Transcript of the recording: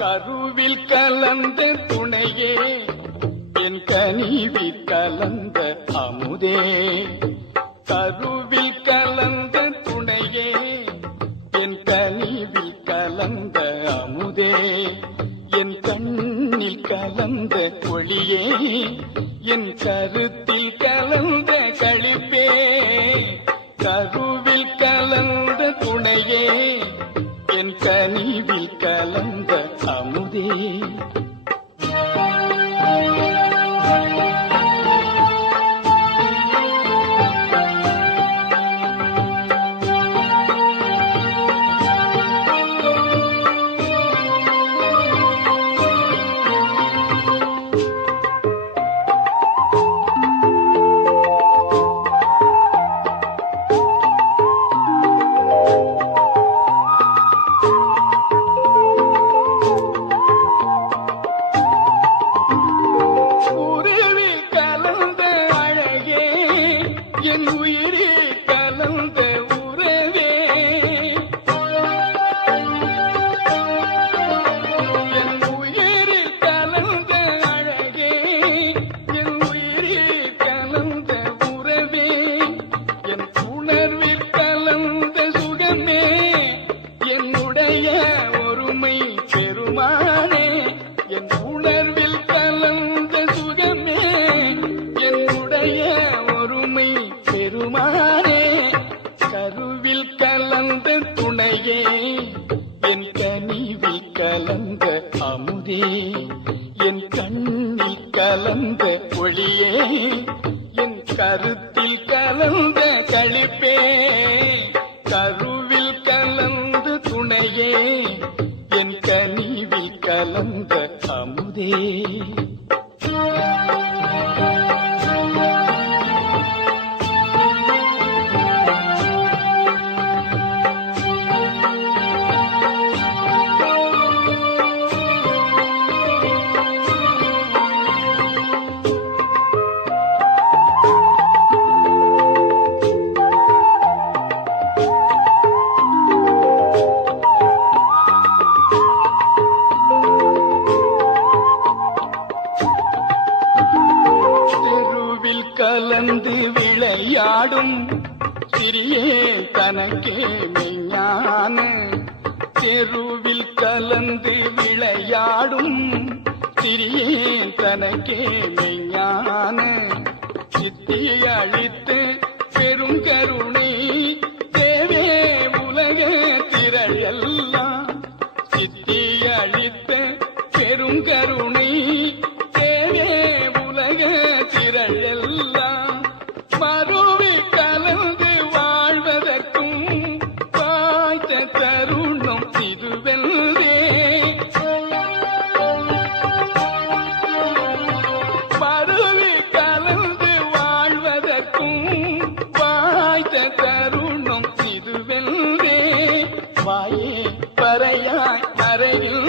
கருவில் கலந்த துணையே என் கனிவில் கலந்த அமுதே கருவில் கலந்த துணையே என் கனிவில் கலந்த அமுதே என் கண்ணில் கலந்த ஒளியே என் கருத்தில் கலந்த களிப்பே கருவில் கலந்த துணையே என் கனிவில் கலந்த அமுதே என் உயிரே கலந்த உறவே என் உயிரே கலந்த அழகே என் உயிரே கலந்த உறவே என் உணர்வில் கலந்த சுகமே என்னுடைய ஒருமை பெருமானே என் உணர்வில் கலந்த சுகமே என்னுடைய ஒருமை பெருமானே கருவில் கலந்த துணையே என் கனிவில் கலந்த அமுதே என் கண்ணில் கலந்த ஒளியே என் கருத்தில் கலந்த களிப்பே கருவில் கலந்த துணையே என் கனிவில் கலந்த அமுதே கலந்து விளையாடும் சிறியே தனக்கே மெய்ஞான தெருவில் கலந்து விளையாடும் சிறியே தனக்கே மெய்ஞான சித்தி அழித்து பெருங்கருணை தேவே உலக திரளெல்லாம் சித்தி அழித்த பெருங்கருணை தேவே உலக திரளெல்லாம் மறுவி கலந்து வாழ்வதற்கும் வாய்த்த தருணம் இதுவெல்லே மறுவி கலந்து வாழ்வதற்கும் வாய்த்த தருணம் இதுவெல்லே வாயே பறையாய் மறையில்